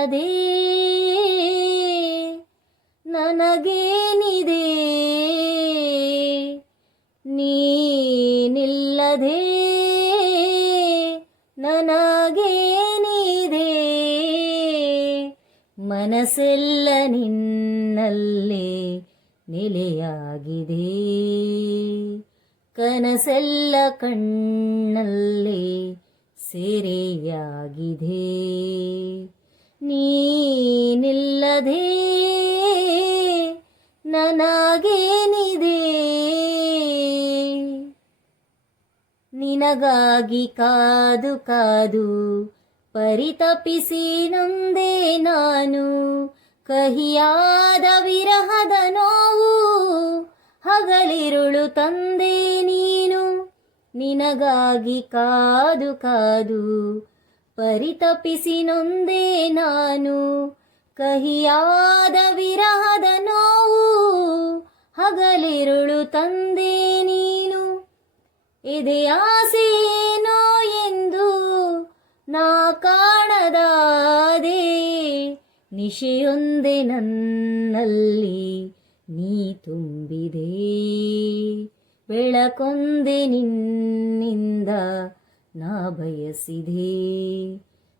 ನೀನಿಲ್ಲದೆ ನನಗೇನಿದೆ, ನೀನಿಲ್ಲದೆ ನನಗೇನಿದೆ. ಮನಸ್ಸೆಲ್ಲ ನಿನ್ನಲ್ಲೇ ನೆಲೆಯಾಗಿದೆ, ಕನಸೆಲ್ಲ ಕಣ್ಣಲ್ಲೇ ಸೆರೆಯಾಗಿದೆ. ನೀನಿಲ್ಲದೆ ನನಗೇನಿದೆ. ನಿನಗಾಗಿ ಕಾದು ಕಾದು ಪರಿತಪಿಸಿ ನೊಂದೆ ನಾನು, ಕಹಿಯಾದ ವಿರಹದ ನೋವು ಹಗಲಿರುಳು ತಂದೆ ನೀನು. ನಿನಗಾಗಿ ಕಾದು ಕಾದು ಪರಿತಪಿಸಿ ನೊಂದೆ ನಾನು, ಕಹಿಯಾದ ವಿರಹದ ನೋವು ಹಗಲಿರುಳು ತಂದೆ ನೀನು. ಎದೆಯಾಸೇನೋ ಎಂದು ನಾ ಕಾಣದಾದೆ, ನಿಶೆಯೊಂದೆ ನನ್ನಲ್ಲಿ ನೀ ತುಂಬಿದೆ. ಬೆಳಕೊಂದೆ ನಿನ್ನಿಂದ ನಾ ಬಯಸಿದೆ,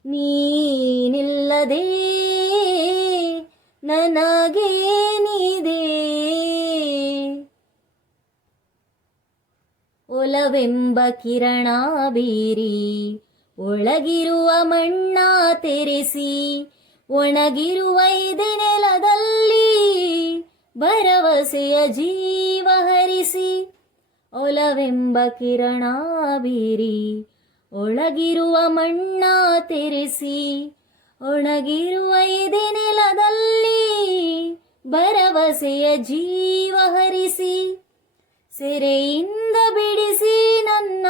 ನೀನಿಲ್ಲದೆ ನನಗೇನಿದೆ. ಒಲವೆಂಬ ಕಿರಣ ಬೀರಿ ಒಳಗಿರುವ ಮಣ್ಣ ತೆರೆಸಿ, ಒಣಗಿರುವ ಇದೇ ನೆಲದಲ್ಲಿ ಭರವಸೆಯ ಜೀವ ಹರಿಸಿ. ಒಲವೆಂಬ ಕಿರಣ ಬೀರಿ ಒಳಗಿರುವ ಮಣ್ಣ ತೆರೆಸಿ, ಒಣಗಿರುವ ಇದೇ ನೆಲದಲ್ಲಿ ಭರವಸೆಯ ಜೀವ ಹರಿಸಿ. ಸೆರೆಯಿಂದ ಬಿಡಿಸಿ ನನ್ನ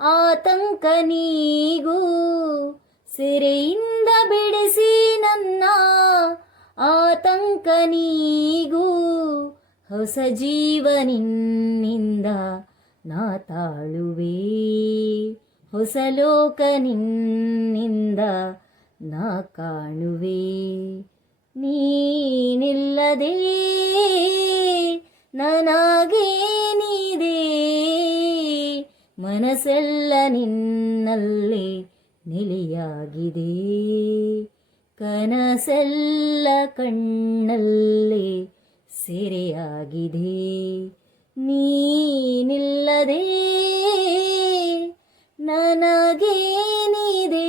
ಆತಂಕ ನೀಗೂ, ಸೆರೆಯಿಂದ ಬಿಡಿಸಿ ನನ್ನ ಆತಂಕ ನೀಗೂ. ಹೊಸ ಜೀವನಿಂದ ನಾ ತಾಳುವೆ, ಹೊಸ ಲೋಕ ನಿನ್ನಿಂದ ನಾ ಕಾಣುವೆ. ನೀನಿಲ್ಲದೆ ನನಗೇನಿದೆ. ಮನಸ್ಸೆಲ್ಲ ನಿನ್ನಲ್ಲೇ ನೆಲೆಯಾಗಿದೆ, ಕನಸೆಲ್ಲ ಕಣ್ಣಲ್ಲೇ ಸೆರೆಯಾಗಿದೆ. ನೀನಿಲ್ಲದೆ ನನಗೇನಿದೆ.